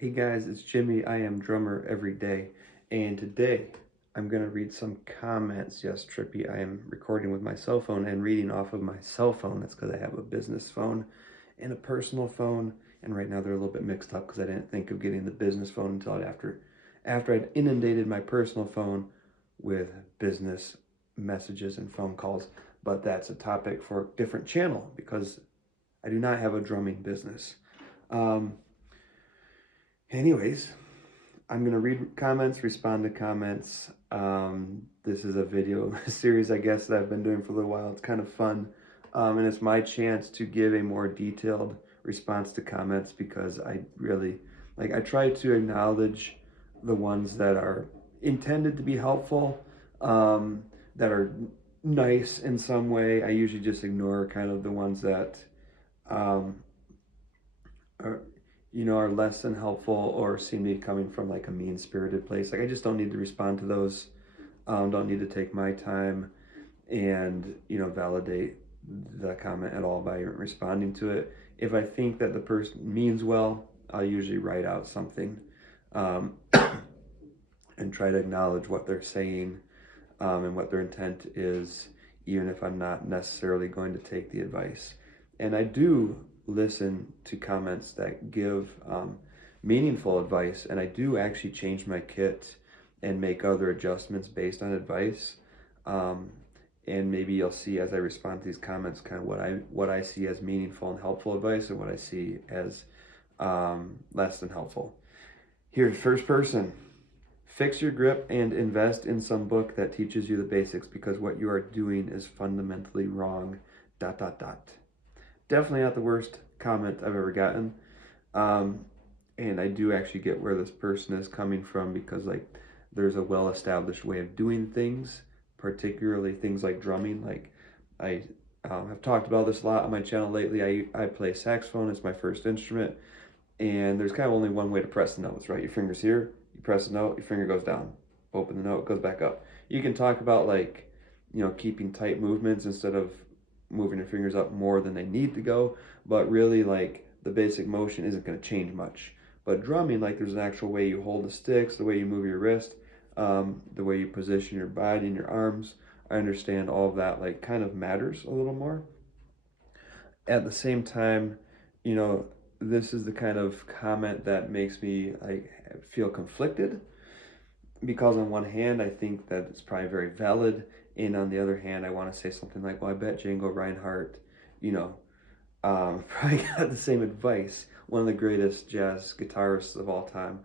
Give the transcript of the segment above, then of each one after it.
Hey guys, it's Jimmy. I am drummer every day, and today I'm gonna read some comments. Yes, trippy. I am recording with my cell phone and reading off of my cell phone. That's because I have a business phone and a personal phone, and right now they're a little bit mixed up because I didn't think of getting the business phone until after I'd inundated my personal phone with business messages and phone calls. But that's a topic for a different channel because I do not have a drumming business. Um, Anyways, I'm gonna read comments, respond to comments. This is a video series, I guess, that I've been doing for a little while. It's kind of fun, and it's my chance to give a more detailed response to comments because I really like. I try to acknowledge the ones that are intended to be helpful, that are nice in some way. I usually just ignore kind of the ones that um, are are less than helpful or seem to be coming from like a mean spirited place. Like I just don't need to respond to those. Don't need to take my time and validate the comment at all by responding to it. If I think that the person means well, I'll usually write out something, um, and try to acknowledge what they're saying, and what their intent is, even if I'm not necessarily going to take the advice. And I do listen to comments that give meaningful advice, and I do actually change my kit and make other adjustments based on advice. Um, and maybe you'll see as I respond to these comments kind of what I see as meaningful and helpful advice and what I see as less than helpful. Here, first person. Fix your grip and invest in some book that teaches you the basics because what you are doing is fundamentally wrong. Dot dot dot. Definitely not the worst comment I've ever gotten. Um, and I do actually get where this person is coming from because like there's a well-established way of doing things, particularly things like drumming. Like I have talked about this a lot on my channel lately. I play saxophone. It's my first instrument, and there's kind of only one way to press the notes, right? Your finger's here, you press the note, your finger goes down. Open the note, it goes back up. You can talk about like, keeping tight movements instead of moving your fingers up more than they need to go, but really like the basic motion isn't going to change much. But drumming, like there's an actual way you hold the sticks, the way you move your wrist, the way you position your body and your arms. I understand all of that like kind of matters a little more. At the same time, you know, this is the kind of comment that makes me like feel conflicted because on one hand I think that it's probably very valid, and on the other hand I want to say something like, well, I bet Django Reinhardt, you know, probably got the same advice. One of the greatest jazz guitarists of all time,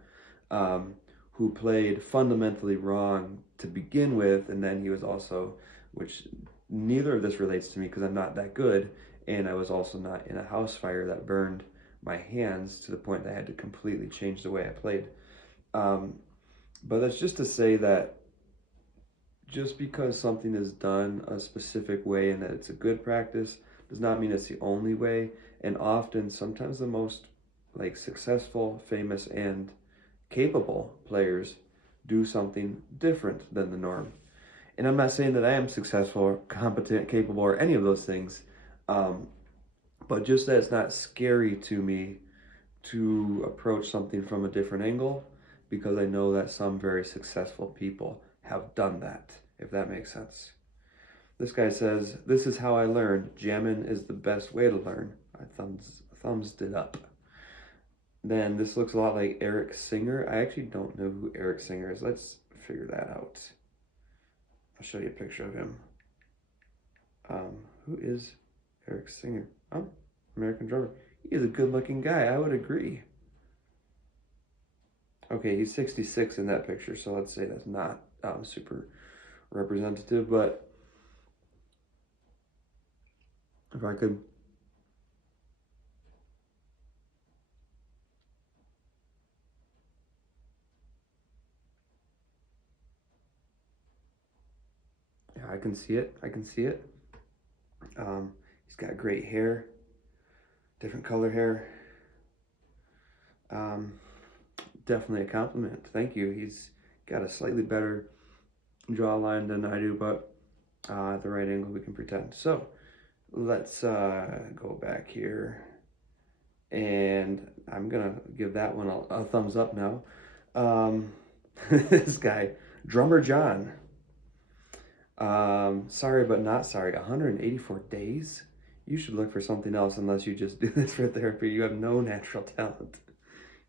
who played fundamentally wrong to begin with, and then he was also, which neither of this relates to me because I'm not that good, and I was also not in a house fire that burned my hands to the point that I had to completely change the way I played. Um, but that's just to say that just because something is done a specific way and that it's a good practice does not mean it's the only way. And often, sometimes the most like successful, famous, and capable players do something different than the norm. And I'm not saying that I am successful, competent, capable, or any of those things, um, but just that it's not scary to me to approach something from a different angle because I know that some very successful people have done that, if that makes sense. This guy says, "This is how I learned. Jamming is the best way to learn." I thumbs it up. Then this looks a lot like Eric Singer. I actually don't know who Eric Singer is. Let's figure that out. I'll show you a picture of him. Who is Eric Singer? Oh, American drummer. He is a good looking guy. I would agree. Okay, he's 66 in that picture, so let's say that's not super representative, but if I could, yeah, I can see it. I can see it. He's got great hair, different color hair. Um, Definitely a compliment. Thank you. He's got a slightly better jawline than I do, but at the right angle, we can pretend. So let's go back here and I'm gonna give that one a thumbs up now. Um, this guy, Drummer John. Sorry but not sorry. 184 days? You should look for something else unless you just do this for therapy. You have no natural talent,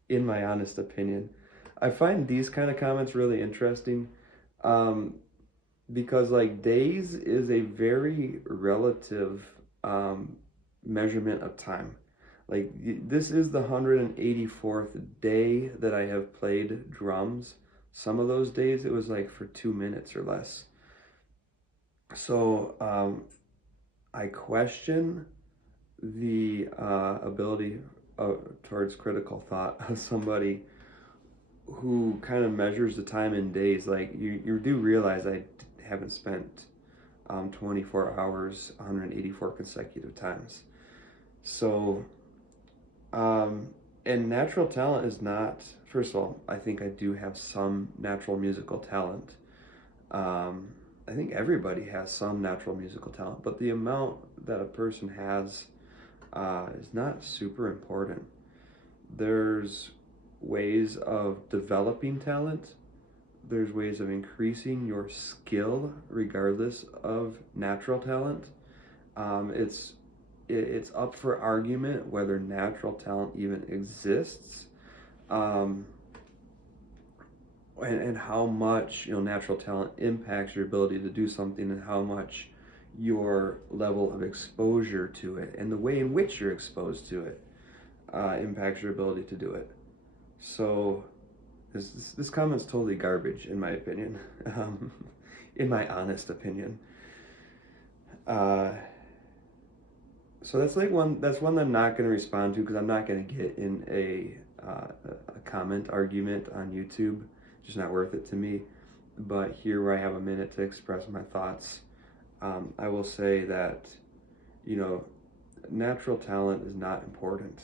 in my honest opinion. I find these kind of comments really interesting, um, because like days is a very relative measurement of time. Like this is the 184th day that I have played drums. Some of those days it was like for 2 minutes or less. So I question the ability towards critical thought of somebody who kind of measures the time in days. Like you do realize I haven't spent 24 hours 184 consecutive times. So and natural talent is not, first of all, I think I do have some natural musical talent. um, I think everybody has some natural musical talent, but the amount that a person has is not super important. There's ways of developing talent, there's ways of increasing your skill regardless of natural talent. It's up for argument whether natural talent even exists, um, and how much natural talent impacts your ability to do something, and how much your level of exposure to it and the way in which you're exposed to it impacts your ability to do it. So this comment's totally garbage in my opinion, in my honest opinion. Uh, so that's one that I'm not going to respond to, because I'm not going to get in a comment argument on YouTube. Just not worth it to me. But here, where I have a minute to express my thoughts, I will say that, natural talent is not important.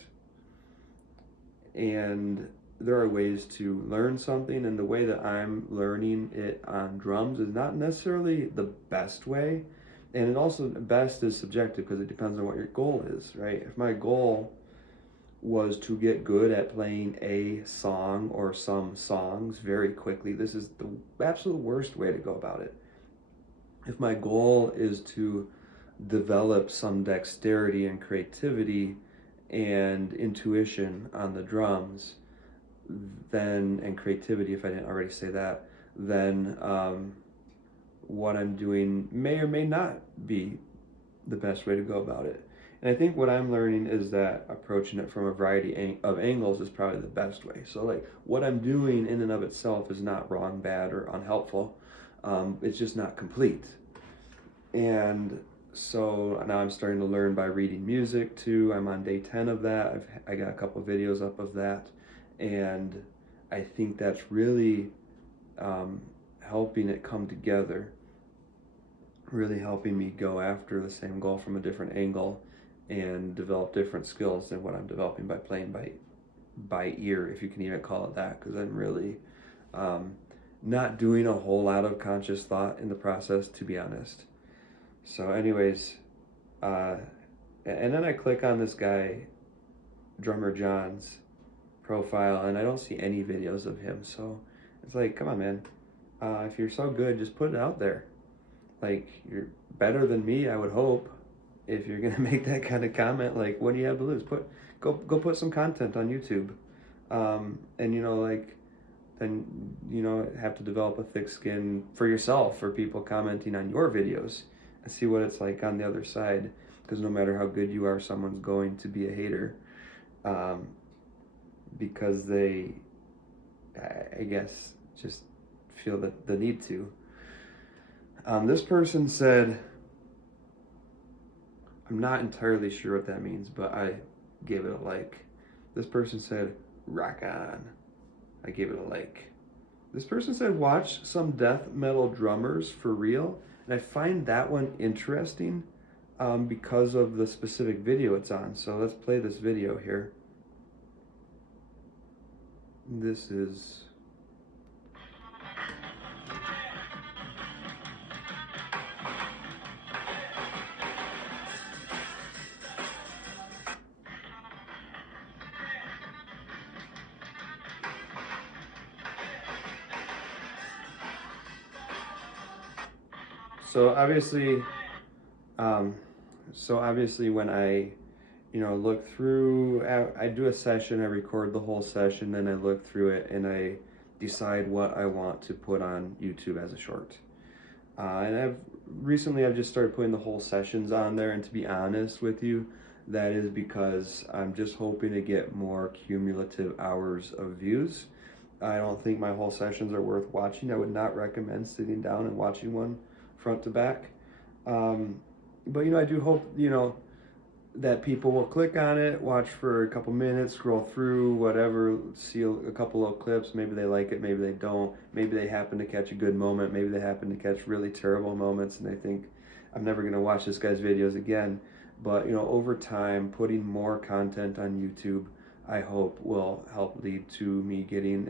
And there are ways to learn something, and the way that I'm learning it on drums is not necessarily the best way. And it also, best is subjective because it depends on what your goal is, right? If my goal was to get good at playing a song or some songs very quickly, this is the absolute worst way to go about it. If my goal is to develop some dexterity and creativity and intuition on the drums, then, and creativity, if I didn't already say that, then what I'm doing may or may not be the best way to go about it. And I think what I'm learning is that approaching it from a variety of angles is probably the best way. So like what I'm doing in and of itself is not wrong, bad, or unhelpful. It's just not complete. And so now I'm starting to learn by reading music too. I'm on day 10 of that. I got a couple videos up of that. And I think that's really helping it come together, really helping me go after the same goal from a different angle and develop different skills than what I'm developing by playing by ear, if you can even call it that, because I'm really not doing a whole lot of conscious thought in the process, to be honest. So anyways, and then I click on this guy, Drummer John's profile, and I don't see any videos of him. So it's like, come on, man. If you're so good, just put it out there. Like, you're better than me, I would hope. If you're gonna make that kind of comment, like, what do you have to lose? Go put some content on YouTube, and like, then have to develop a thick skin for yourself for people commenting on your videos, and see what it's like on the other side. Because no matter how good you are, someone's going to be a hater, because they, I guess, just feel that the need to. This person said, I'm not entirely sure what that means, but I gave it a like. This person said, rock on. I gave it a like. This person said, watch some death metal drummers for real. And I find that one interesting because of the specific video it's on. So let's play this video here. This is... So obviously, um, when I, look through, I do a session, I record the whole session, then I look through it and I decide what I want to put on YouTube as a short. And I've just started putting the whole sessions on there, and to be honest with you, that is because I'm just hoping to get more cumulative hours of views. I don't think my whole sessions are worth watching. I would not recommend sitting down and watching one front to back. Um, but I do hope that people will click on it, watch for a couple minutes, scroll through, whatever, see a couple of clips. Maybe they like it, maybe they don't. Maybe they happen to catch a good moment. Maybe they happen to catch really terrible moments and they think, I'm never going to watch this guy's videos again. But, over time, putting more content on YouTube, I hope will help lead to me getting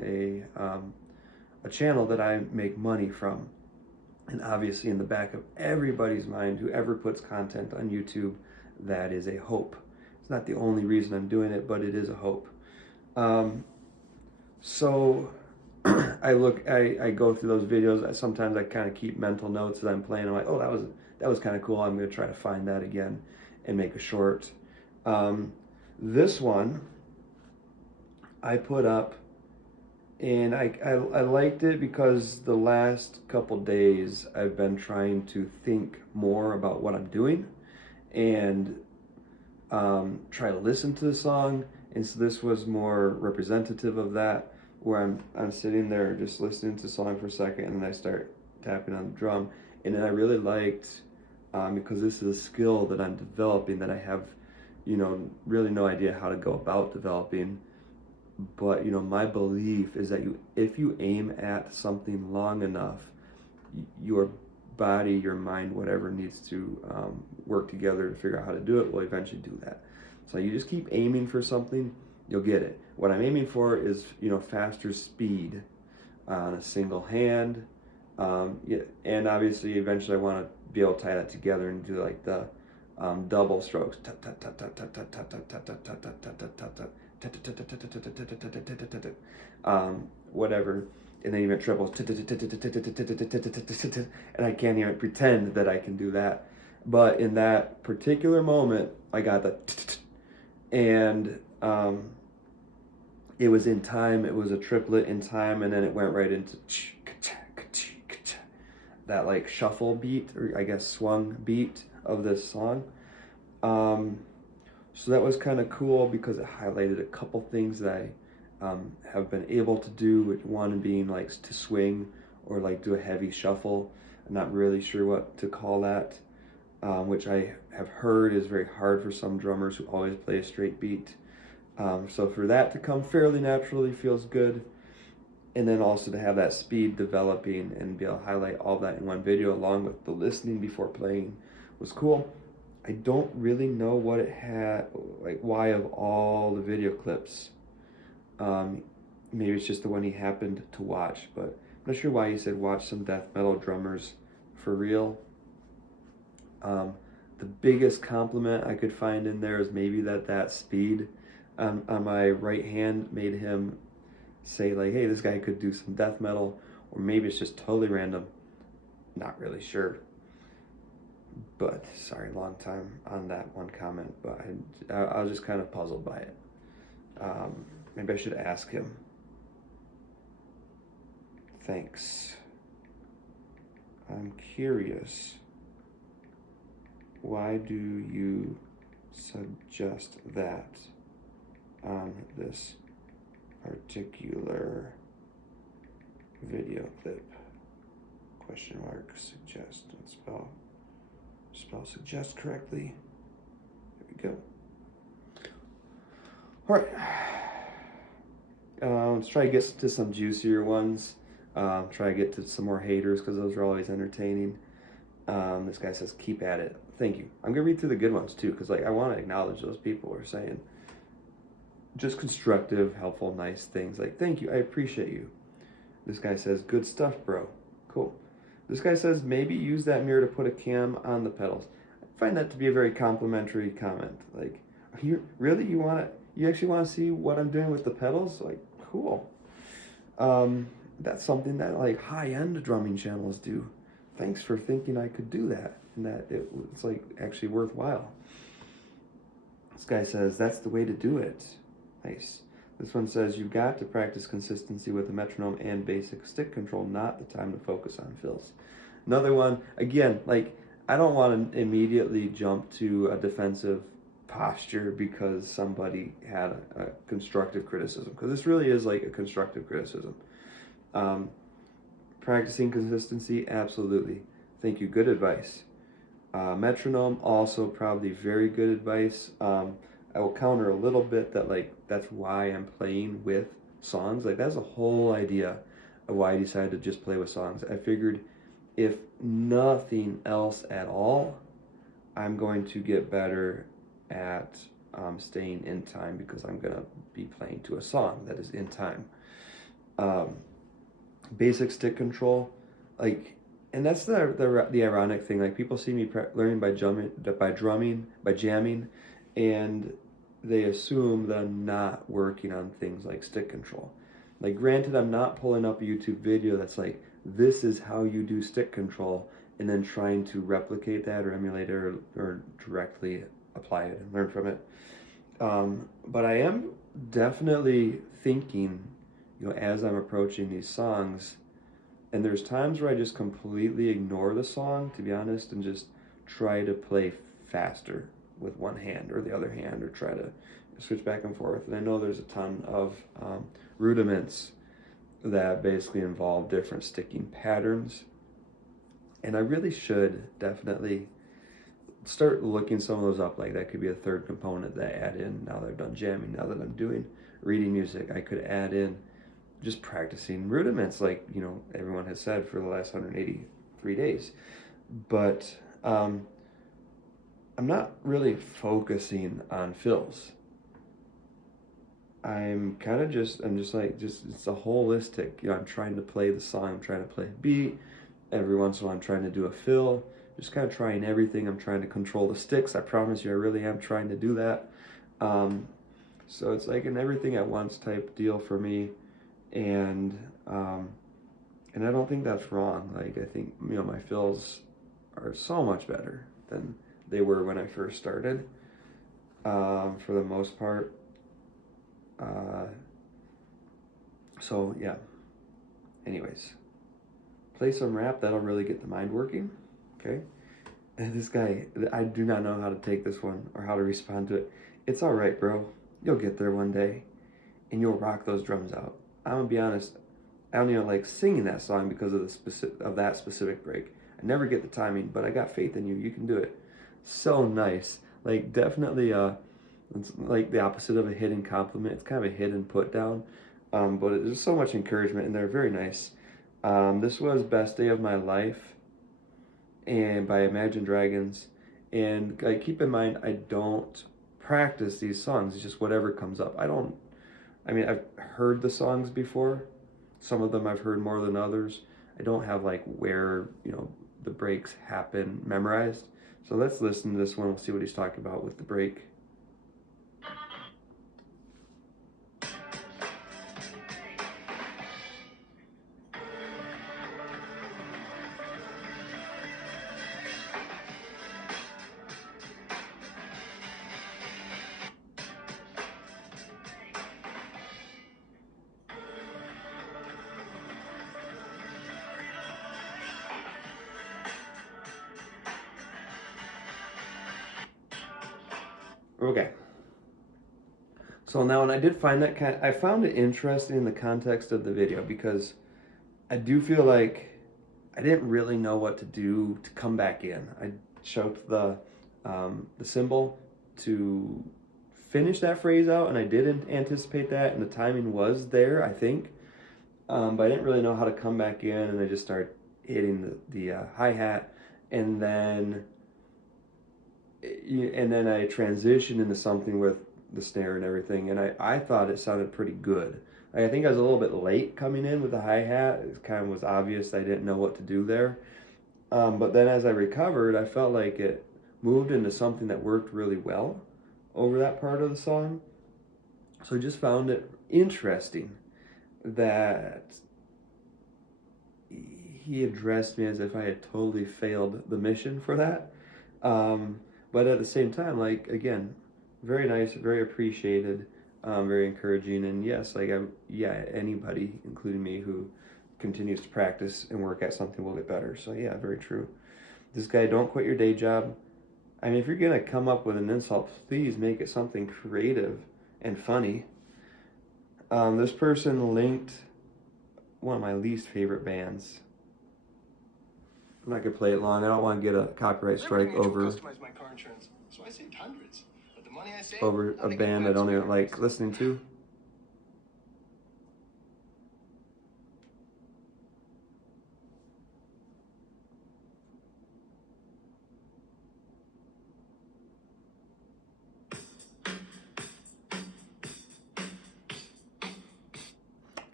a channel that I make money from. And obviously, in the back of everybody's mind, whoever puts content on YouTube, that is a hope. It's not the only reason I'm doing it, but it is a hope. So I go through those videos. Sometimes I kind of keep mental notes as I'm playing. I'm like, oh, that was kind of cool. I'm going to try to find that again and make a short. This one I put up, and I liked it because the last couple days I've been trying to think more about what I'm doing and try to listen to the song. And so this was more representative of that, where I'm sitting there just listening to the song for a second, and then I start tapping on the drum. And then I really liked, because this is a skill that I'm developing that I have, really no idea how to go about developing. But my belief is that if you aim at something long enough, your body, your mind, whatever needs to work together to figure out how to do it will eventually do that. So you just keep aiming for something, you'll get it. What I'm aiming for is faster speed on a single hand, yeah, and obviously eventually I want to be able to tie that together and do like the double strokes, whatever, and then even triples, and I can't even pretend that I can do that. But in that particular moment, I got the, and it was in time. It was a triplet in time, and then it went right into that like shuffle beat, or I guess swung beat of this song. So that was kind of cool because it highlighted a couple things that I have been able to do, with one being like to swing or like do a heavy shuffle. I'm not really sure what to call that, which I have heard is very hard for some drummers who always play a straight beat. So for that to come fairly naturally feels good. And then also to have that speed developing and be able to highlight all that in one video along with the listening before playing was cool. I don't really know what it had, like why of all the video clips. Maybe it's just the one he happened to watch, but I'm not sure why he said watch some death metal drummers for real. The biggest compliment I could find in there is maybe that speed on my right hand made him say like, hey, this guy could do some death metal, or maybe it's just totally random. Not really sure. But sorry, long time on that one comment, but I was just kind of puzzled by it. Maybe I should ask him. Thanks. I'm curious. Why do you suggest that on this particular video clip? Question mark, suggest, don't spell suggest correctly. There we go. All right. Let's try to get to some juicier ones. Try to get to some more haters because those are always entertaining. This guy says, keep at it. Thank you. I'm going to read through the good ones too, because like I want to acknowledge those people who are saying just constructive, helpful, nice things. Like, thank you. I appreciate you. This guy says, good stuff, bro. Cool. This guy says, maybe use that mirror to put a cam on the pedals. I find that to be a very complimentary comment. Like, you actually want to see what I'm doing with the pedals? Like, cool. That's something that like high-end drumming channels do. thanks for thinking I could do that and that it's like actually worthwhile. This guy says, that's the way to do it. Nice. This one says, you've got to practice consistency with the metronome and basic stick control, not the time to focus on fills. Another one, again, like, I don't want to immediately jump to a defensive posture because somebody had a constructive criticism, because this really is like a constructive criticism. Practicing consistency, absolutely. Thank you, good advice. Metronome, also probably very good advice. I will counter a little bit that like that's why I'm playing with songs. Like that's a whole idea of why I decided to just play with songs. I figured if nothing else at all, I'm going to get better at staying in time because I'm gonna be playing to a song that is in time. Basic stick control, like, and that's the ironic thing. Like people see me learning by drumming, by jamming, and they assume that I'm not working on things like stick control. Like granted, I'm not pulling up a YouTube video that's like, this is how you do stick control, and then trying to replicate that or emulate it or directly apply it and learn from it. But I am definitely thinking, as I'm approaching these songs, and there's times where I just completely ignore the song, to be honest, and just try to play faster with one hand or the other hand, or try to switch back and forth. And I know there's a ton of rudiments that basically involve different sticking patterns. And I really should definitely start looking some of those up. Like that could be a third component that I add in now that I've done jamming, now that I'm doing reading music. I could add in just practicing rudiments like, everyone has said for the last 183 days. But I'm not really focusing on fills. I'm just it's a holistic, I'm trying to play the song, I'm trying to play a beat. Every once in a while I'm trying to do a fill, just kind of trying everything. I'm trying to control the sticks. I promise you, I really am trying to do that. So it's like an everything at once type deal for me. And I don't think that's wrong. Like I think, my fills are so much better than they were when I first started, for the most part. So yeah, anyways, play some rap. That'll really get the mind working. Okay. And this guy, I do not know how to take this one or how to respond to it. It's all right, bro. You'll get there one day and you'll rock those drums out. I'm gonna be honest, I don't even like singing that song because of that specific break. I never get the timing, but I got faith in you. You can do it. So nice. Like definitely it's like the opposite of a hidden compliment. It's kind of a hidden put down. But there's so much encouragement and they're very nice. This was Best Day of My Life and by Imagine Dragons. And keep in mind, I don't practice these songs. It's just whatever comes up. I've heard the songs before. Some of them I've heard more than others. I don't have like where, the breaks happen memorized. So let's listen to this one. We'll see what he's talking about with the break. Okay. So now, and I did find I found it interesting in the context of the video because I do feel like I didn't really know what to do to come back in. I choked the cymbal to finish that phrase out, and I didn't anticipate that, and the timing was there, I think. But I didn't really know how to come back in, and I just started hitting the hi-hat, and then I transitioned into something with the snare and everything, and I thought it sounded pretty good. I think I was a little bit late coming in with the hi-hat. It kind of was obvious I didn't know what to do there. But then as I recovered, I felt like it moved into something that worked really well over that part of the song. So I just found it interesting that he addressed me as if I had totally failed the mission for that. Um, but at the same time, like, again, very nice, very appreciated, very encouraging, and yes, like, yeah, anybody, including me, who continues to practice and work at something will get better. So yeah, very true. This guy, don't quit your day job. I mean, if you're gonna come up with an insult, please make it something creative and funny. This person linked one of my least favorite bands. I'm not gonna play it long. I don't want to get a copyright strike over a band I don't even like listening to.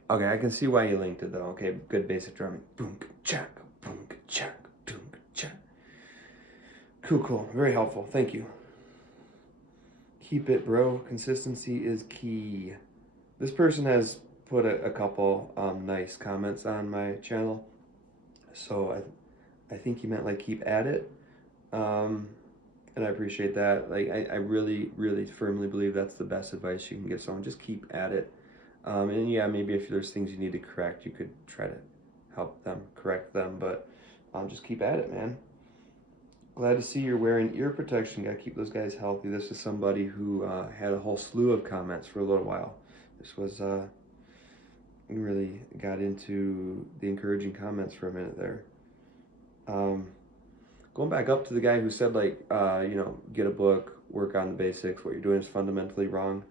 Okay, I can see why you linked it though. Okay, good basic drumming. Boom, chak, boom, chak, boom, chak. Cool, cool. Very helpful. Thank you. Keep it, bro. Consistency is key. This person has put a couple nice comments on my channel, so I think he meant like keep at it, and I appreciate that. Like I really really firmly believe that's the best advice you can give someone. Just keep at it, and yeah, maybe if there's things you need to correct, you could try to help them correct them, but just keep at it, man. Glad to see you're wearing ear protection. Gotta keep those guys healthy. This is somebody who had a whole slew of comments for a little while. This was really got into the encouraging comments for a minute there. Going back up to the guy who said like, get a book, work on the basics. What you're doing is fundamentally wrong.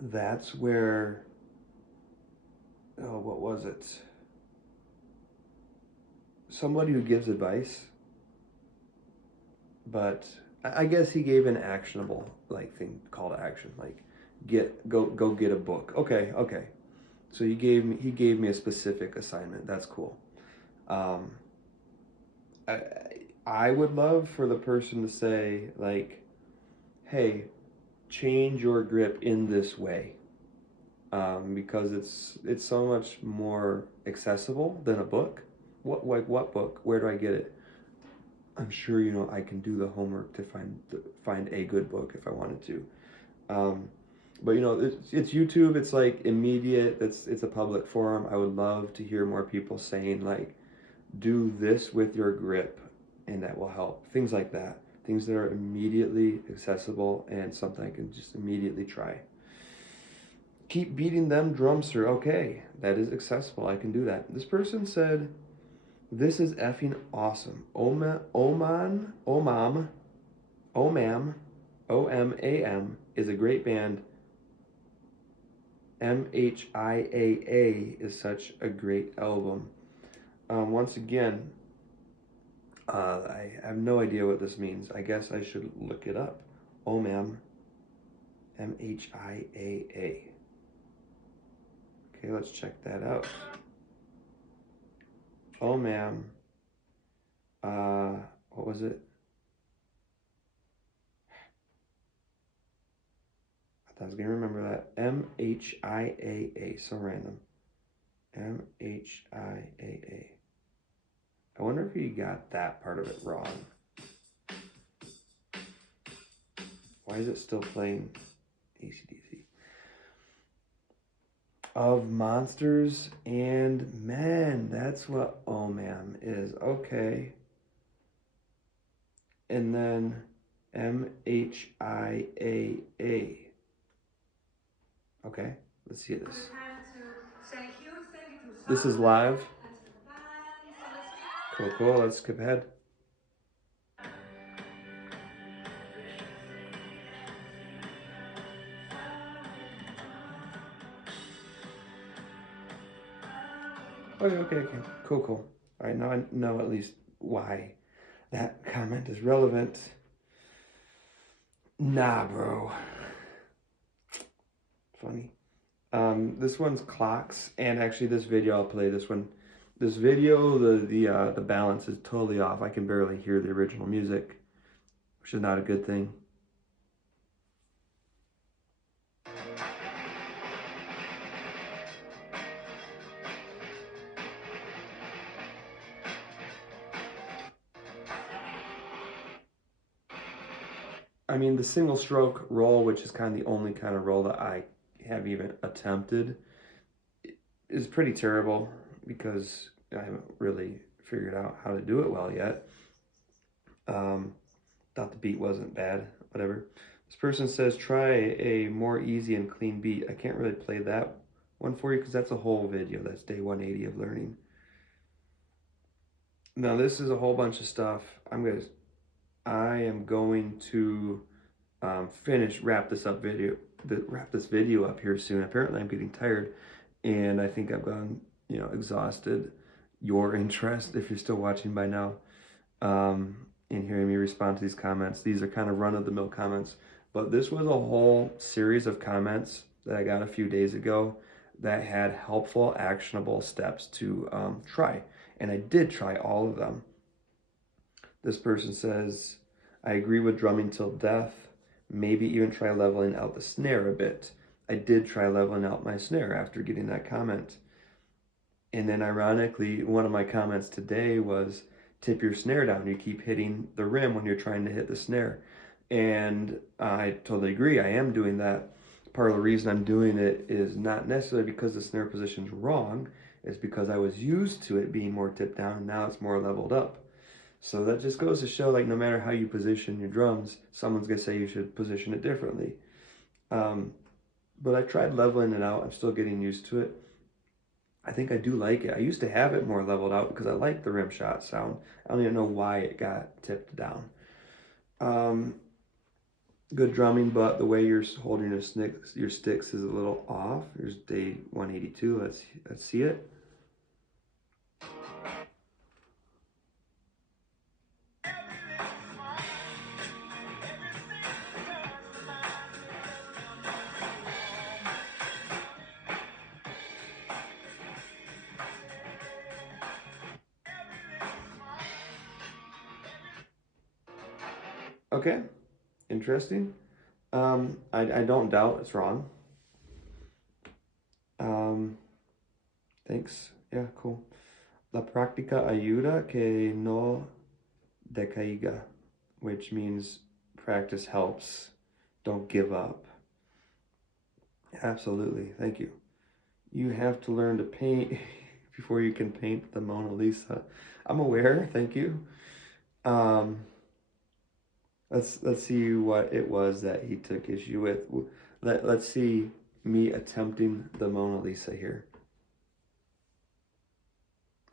That's where, what was it? Somebody who gives advice, but I guess he gave an actionable like thing, call to action, like go get a book. Okay. So he gave me a specific assignment. That's cool. I would love for the person to say like, hey, change your grip in this way, because it's so much more accessible than a book. What book? Where do I get it? I'm sure I can do the homework to find a good book if I wanted to. But it's YouTube. It's like immediate. It's a public forum. I would love to hear more people saying like, do this with your grip, and that will help. Things like that. Things that are immediately accessible and something I can just immediately try. Keep beating them drums, sir. Okay, that is accessible. I can do that. This person said, this is effing awesome. OMAM is a great band. MHIAA is such a great album. Once again, I have no idea what this means. I guess I should look it up. OMAM, MHIAA. Okay, let's check that out. OMAM. What was it? I thought I was gonna remember that. MHIAA. So random. MHIAA. I wonder if he got that part of it wrong. Why is it still playing AC/DC? Of Monsters and Men. That's what OMAM is. Okay. And then MHIAA. Okay, let's see this. This is live. Cool. Let's skip ahead. Okay. Cool. All right, now I know at least why that comment is relevant. Nah, bro. Funny. This one's clocks, and actually this video, I'll play this one. This video, the balance is totally off. I can barely hear the original music, which is not a good thing. I mean, the single stroke roll, which is kind of the only kind of roll that I have even attempted, is pretty terrible because I haven't really figured out how to do it well yet. Thought the beat wasn't bad, whatever. This person says try a more easy and clean beat. I can't really play that one for you because that's a whole video. That's day 180 of learning. Now this is a whole bunch of stuff. I am going to wrap this video up here soon. Apparently I'm getting tired, and I think I've gone, exhausted your interest if you're still watching by now. In hearing me respond to these comments. These are kind of run-of-the-mill comments, but this was a whole series of comments that I got a few days ago that had helpful, actionable steps to try, and I did try all of them. This person says, I agree with drumming till death, maybe even try leveling out the snare a bit. I did try leveling out my snare after getting that comment. And then ironically, one of my comments today was, tip your snare down. You keep hitting the rim when you're trying to hit the snare. And I totally agree. I am doing that. Part of the reason I'm doing it is not necessarily because the snare position's wrong. It's because I was used to it being more tipped down, and now it's more leveled up. So that just goes to show, like, no matter how you position your drums, someone's going to say you should position it differently. But I tried leveling it out. I'm still getting used to it. I think I do like it. I used to have it more leveled out because I like the rim shot sound. I don't even know why it got tipped down. Good drumming, but the way you're holding your sticks is a little off. Here's day 182. Let's see it. Okay, interesting. I don't doubt it's wrong. Thanks. Yeah, cool. La práctica ayuda que no decaiga, which means practice helps. Don't give up. Absolutely. Thank you. You have to learn to paint before you can paint the Mona Lisa. I'm aware. Thank you. Let's see what it was that he took issue with. Let's see me attempting the Mona Lisa here.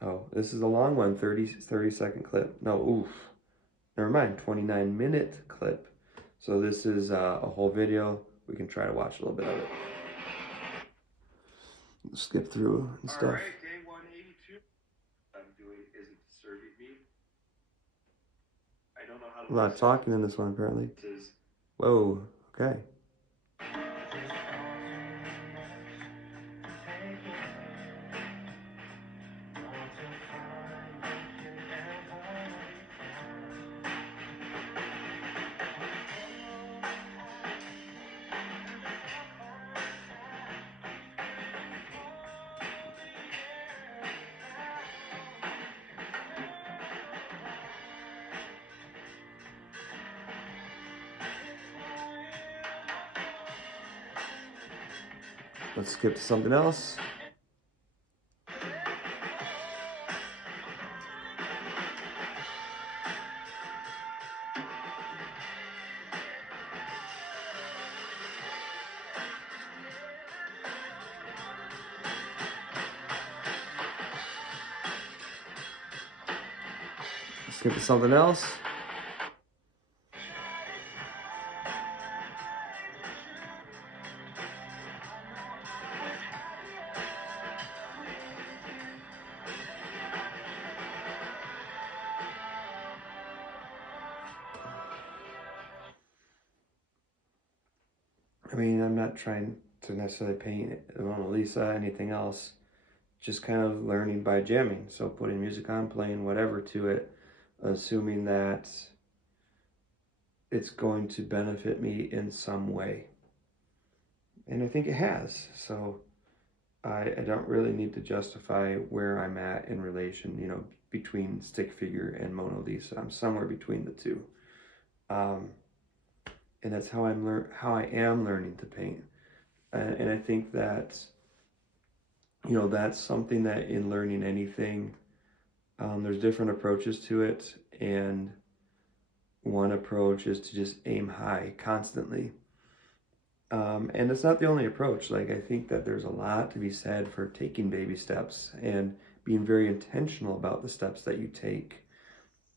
Oh, this is a long one, 30-second clip. No, oof. Never mind, 29-minute clip. So this is a whole video. We can try to watch a little bit of it. Skip through and stuff. All right, day 182. I'm doing isn't serving me. I don't know how to. A lot of talking in this one, apparently. Whoa, okay. Let's skip to something else. Skip to something else. I mean, I'm not trying to necessarily paint the Mona Lisa, anything else, just kind of learning by jamming. So putting music on, playing whatever to it, assuming that it's going to benefit me in some way. And I think it has. So I don't really need to justify where I'm at in relation, between Stick Figure and Mona Lisa. I'm somewhere between the two. and that's how I am learning to paint. And I think that, you know, that's something that in learning anything, there's different approaches to it, and one approach is to just aim high constantly. And it's not the only approach. Like, I think that there's a lot to be said for taking baby steps and being very intentional about the steps that you take.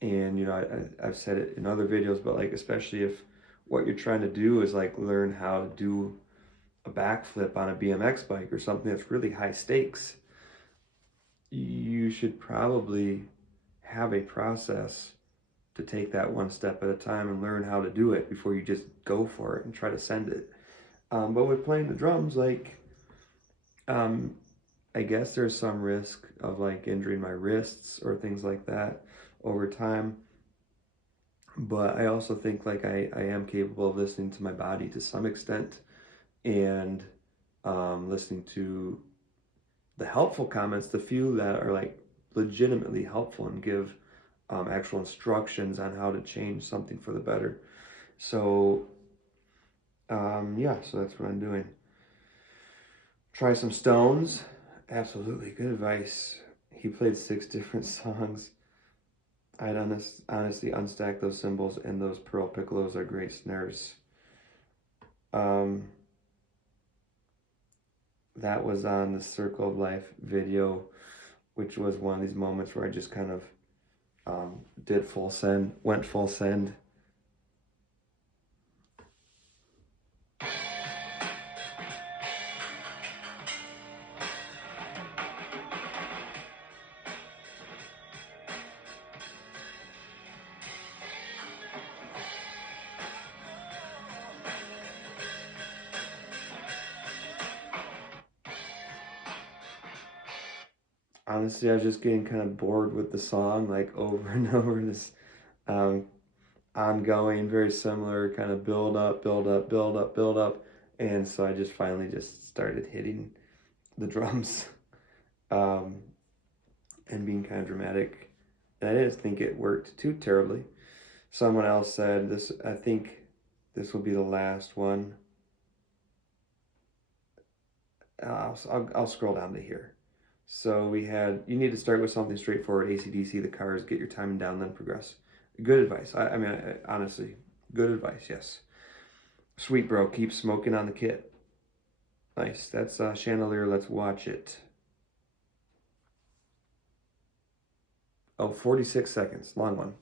And, you know, I've said it in other videos, but like, especially if what you're trying to do is like learn how to do a backflip on a BMX bike or something that's really high stakes, you should probably have a process to take that one step at a time and learn how to do it before you just go for it and try to send it. But with playing the drums, like, um, I guess there's some risk of like injuring my wrists or things like that over time. But I also think like I am capable of listening to my body to some extent, and listening to the helpful comments, the few that are like legitimately helpful and give actual instructions on how to change something for the better. So yeah, so that's what I'm doing. Try some Stones. Absolutely good advice. He played 6 different songs. I'd honestly unstack those cymbals, and those pearl piccolos are great snares. That was on the Circle of Life video, which was one of these moments where I just kind of went full send. Honestly, I was just getting kind of bored with the song, like over and over. This um, ongoing, very similar kind of build up, build up, build up, build up, and so I just finally just started hitting the drums, um, and being kind of dramatic. And I didn't think it worked too terribly. Someone else said this. I think this will be the last one. I'll scroll down to here. So we had, you need to start with something straightforward, AC/DC, the Cars, get your timing down, then progress. Good advice. I mean, honestly, good advice, yes. Sweet bro, keep smoking on the kit. Nice. That's Chandelier, let's watch it. Oh, 46 seconds, long one.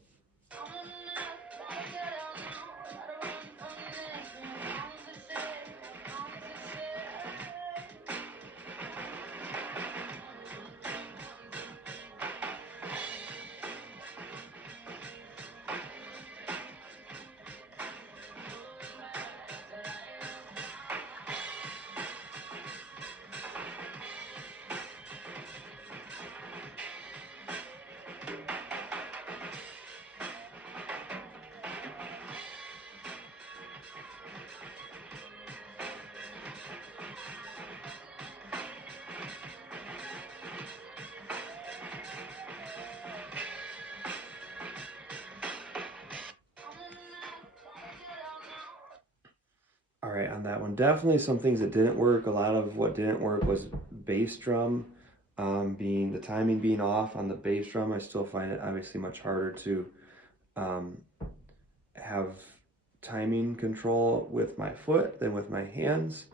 All right, on that one, definitely some things that didn't work. A lot of what didn't work was bass drum, being the timing being off on the bass drum. I still find it obviously much harder to um, have timing control with my foot than with my hands.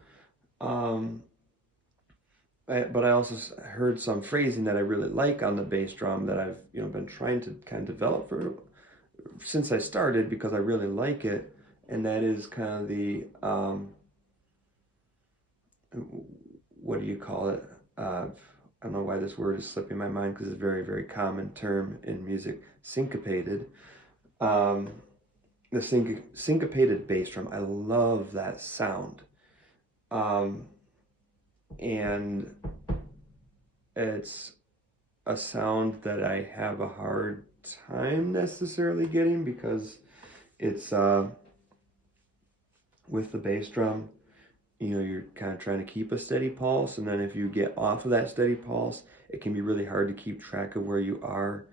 Um, but I also heard some phrasing that I really like on the bass drum that I've been trying to kind of develop since I started, because I really like it, and that is kind of the what do you call it? I don't know why this word is slipping my mind, because it's a very, very common term in music. Syncopated. Um, the syncopated bass drum. I love that sound. And it's a sound that I have a hard time necessarily getting, because it's with the bass drum, you're kind of trying to keep a steady pulse, and then if you get off of that steady pulse, it can be really hard to keep track of where you are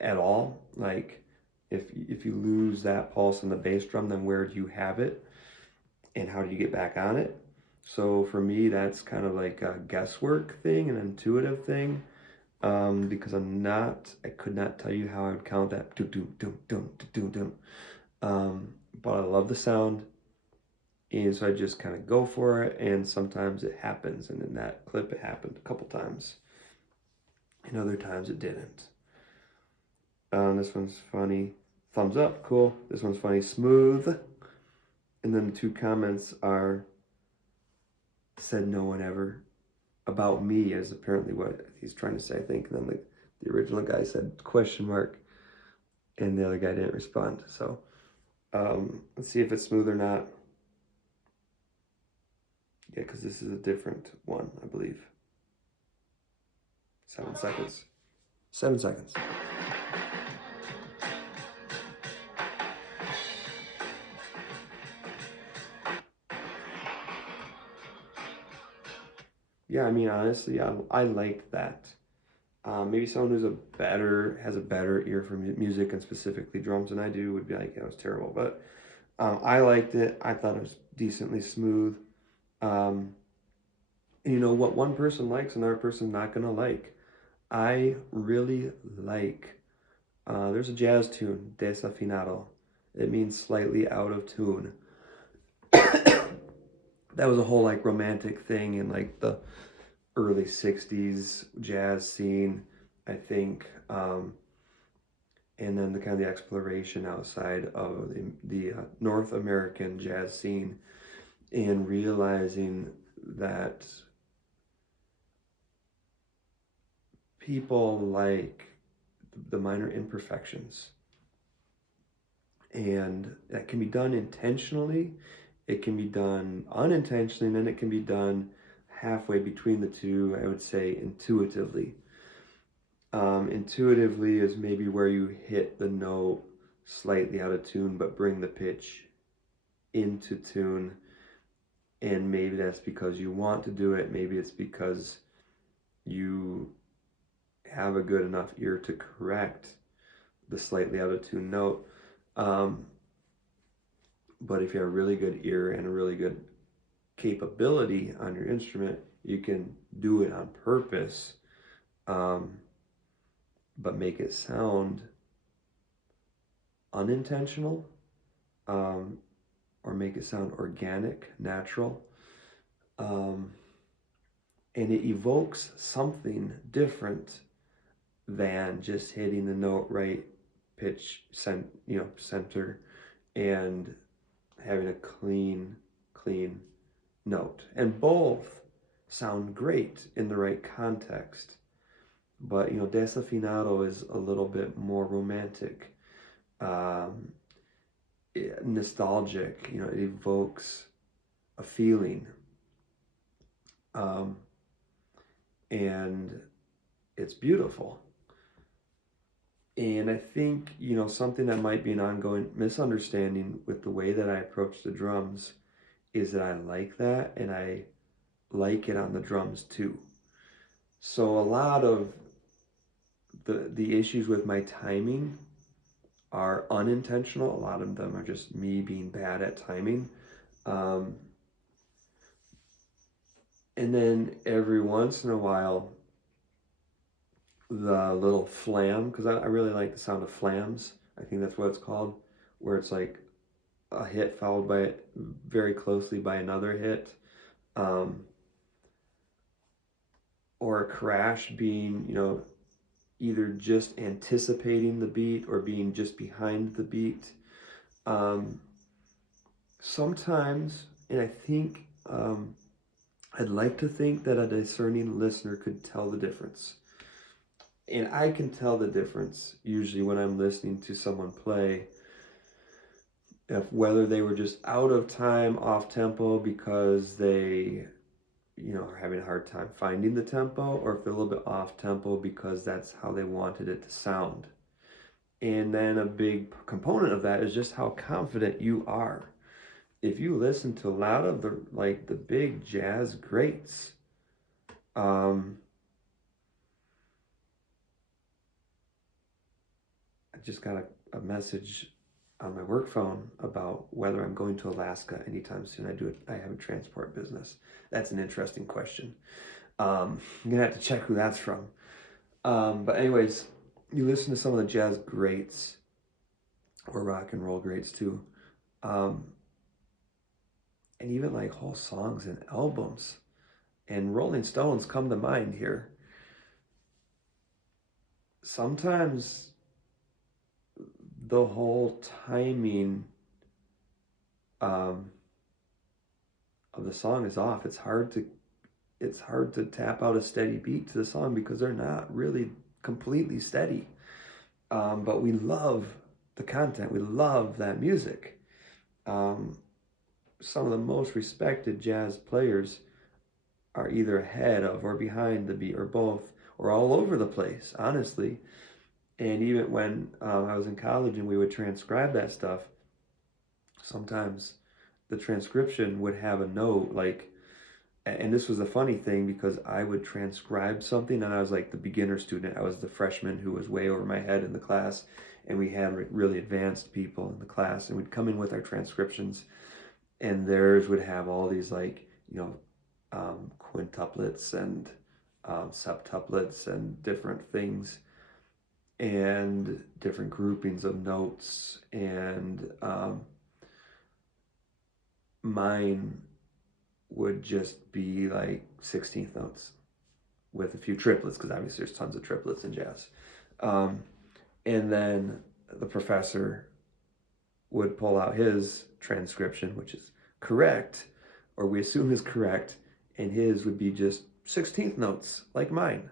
at all. Like, If you lose that pulse in the bass drum, then where do you have it, and how do you get back on it? So for me, that's kind of like a guesswork thing, an intuitive thing, because I could not tell you how I would count that. Dum, dum, dum, dum, dum, dum. But I love the sound, and so I just kind of go for it, and sometimes it happens, and in that clip it happened a couple times, and other times it didn't. This one's funny. Thumbs up, cool. This one's funny, smooth. And then the two comments are, said no one ever, about me, is apparently what he's trying to say, I think. And then the original guy said question mark, and the other guy didn't respond. So let's see if it's smooth or not. Yeah, because this is a different one, I believe. 7 seconds. 7 seconds. Yeah, I mean, honestly, I like that. Maybe someone has a better ear for music and specifically drums than I do would be like, yeah, it was terrible. But I liked it. I thought it was decently smooth. Um, you know, what one person likes, another person not gonna like. I really like, there's a jazz tune, desafinado. It means slightly out of tune. That was a whole like romantic thing in like the early 60s jazz scene, I think. And then the kind of the exploration outside of the North American jazz scene, and realizing that people like the minor imperfections, and that can be done intentionally, it can be done unintentionally, and then it can be done halfway between the two, I would say intuitively. Intuitively is maybe where you hit the note slightly out of tune but bring the pitch into tune, and maybe that's because you want to do it, maybe it's because you have a good enough ear to correct the slightly out of tune note. But if you have a really good ear and a really good capability on your instrument, you can do it on purpose, but make it sound unintentional, or make it sound organic, natural. And it evokes something different than just hitting the note right pitch, center, and having a clean note. And both sound great in the right context. But, desafinado is a little bit more romantic, nostalgic, it evokes a feeling. And it's beautiful. And I think, something that might be an ongoing misunderstanding with the way that I approach the drums is that I like that, and I like it on the drums too. So a lot of the issues with my timing are unintentional. A lot of them are just me being bad at timing. And then every once in a while, the little flam, because I really like the sound of flams. I think that's what it's called, where it's like a hit followed by very closely by another hit, or a crash being, either just anticipating the beat or being just behind the beat. Sometimes, and I think, I'd like to think that a discerning listener could tell the difference. And I can tell the difference usually when I'm listening to someone play, if whether they were just out of time, off tempo because they, are having a hard time finding the tempo, or if they're a little bit off tempo because that's how they wanted it to sound. And then a big component of that is just how confident you are. If you listen to a lot of the big jazz greats, I just got a message on my work phone about whether I'm going to Alaska anytime soon. I have a transport business. That's an interesting question. I'm gonna have to check who that's from. But anyways, you listen to some of the jazz greats or rock and roll greats too. Um, and even like whole songs and albums. And Rolling Stones come to mind here. Sometimes the whole timing um, of the song is off. It's hard to tap out a steady beat to the song because they're not really completely steady. But we love the content. We love that music. Some of the most respected jazz players are either ahead of or behind the beat or both or all over the place, honestly. And even when I was in college and we would transcribe that stuff, sometimes the transcription would have a note like, and this was the funny thing because I would transcribe something and I was like the beginner student. I was the freshman who was way over my head in the class, and we had really advanced people in the class, and we'd come in with our transcriptions, and theirs would have all these like, quintuplets and septuplets and different things and different groupings of notes, and mine would just be like 16th notes with a few triplets, because obviously there's tons of triplets in jazz. And then the professor would pull out his transcription, which is correct, or we assume is correct, and his would be just 16th notes like mine,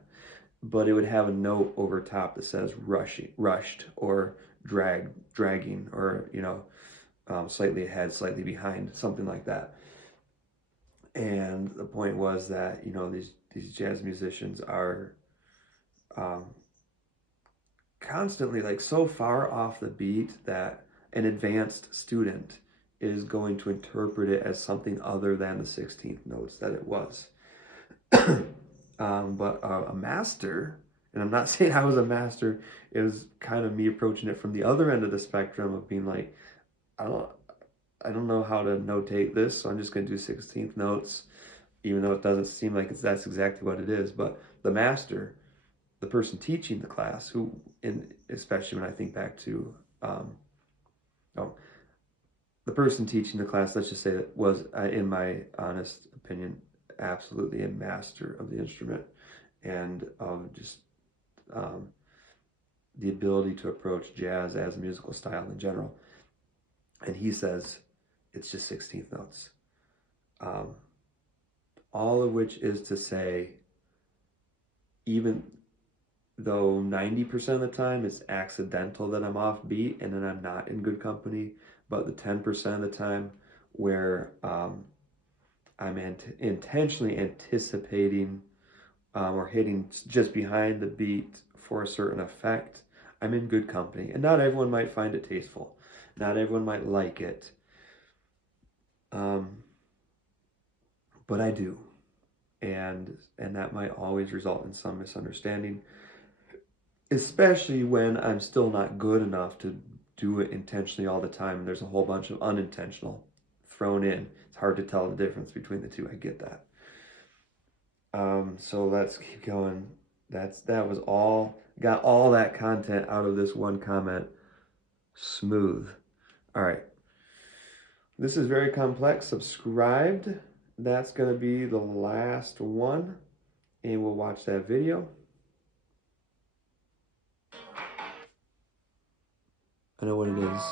but it would have a note over top that says rushed, or dragging, or slightly ahead, slightly behind, something like that. And the point was that these jazz musicians are constantly like so far off the beat that an advanced student is going to interpret it as something other than the 16th notes that it was. But a master, and I'm not saying I was a master, it was kind of me approaching it from the other end of the spectrum of being like, I don't know how to notate this, so I'm just going to do 16th notes, even though it doesn't seem like that's exactly what it is. But the master, the person teaching the class, especially when I think back to, the person teaching the class, let's just say that was, in my honest opinion, absolutely a master of the instrument and of just the ability to approach jazz as a musical style in general. And he says it's just 16th notes. All of which is to say, even though 90% of the time it's accidental that I'm off beat and then I'm not in good company, but the 10% of the time where I'm intentionally anticipating or hitting just behind the beat for a certain effect, I'm in good company. And not everyone might find it tasteful. Not everyone might like it. But I do. And that might always result in some misunderstanding, especially when I'm still not good enough to do it intentionally all the time. And there's a whole bunch of unintentional thrown in. It's hard to tell the difference between the two. I get that. So let's keep going. That was all. Got all that content out of this one comment. Smooth. All right. This is very complex. Subscribed. That's going to be the last one. And we'll watch that video. I know what it is.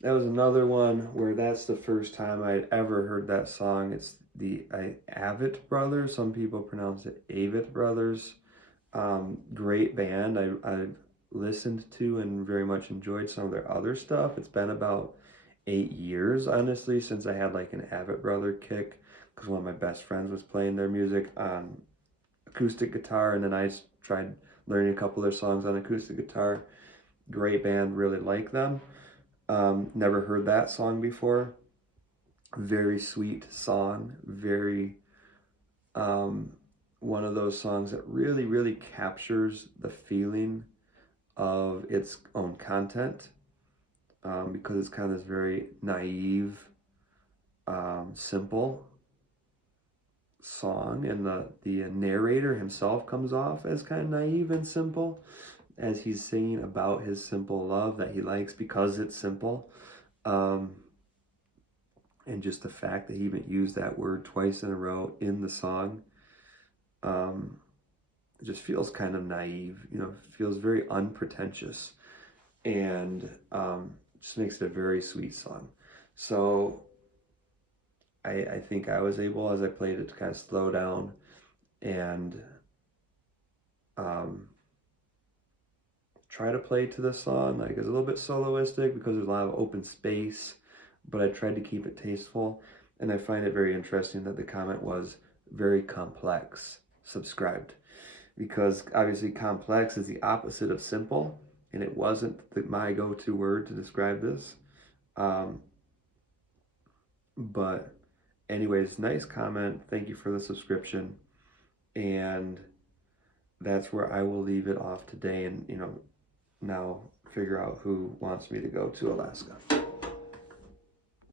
That was another one where that's the first time I'd ever heard that song. It's the Avett Brothers. Some people pronounce it Avett Brothers. Great band. I've listened to and very much enjoyed some of their other stuff. It's been about 8 years, honestly, since I had like an Avett Brother kick. because one of my best friends was playing their music on acoustic guitar, and then I tried learning a couple of their songs on acoustic guitar. Great band, really like them. Never heard that song before. Very sweet song, very one of those songs that really, really captures the feeling of its own content, because it's kind of this very naive, simple song, and the narrator himself comes off as kind of naive and simple as he's singing about his simple love that he likes because it's simple. And just the fact that he even used that word twice in a row in the song, it just feels kind of naive, feels very unpretentious, and just makes it a very sweet song. So I think I was able, as I played it, to kind of slow down and try to play to this song. Like, it's a little bit soloistic because there's a lot of open space, but I tried to keep it tasteful. And I find it very interesting that the comment was very complex, subscribed, because obviously complex is the opposite of simple, and it wasn't my go-to word to describe this. But anyways, nice comment. Thank you for the subscription. And that's where I will leave it off today, and now figure out who wants me to go to Alaska.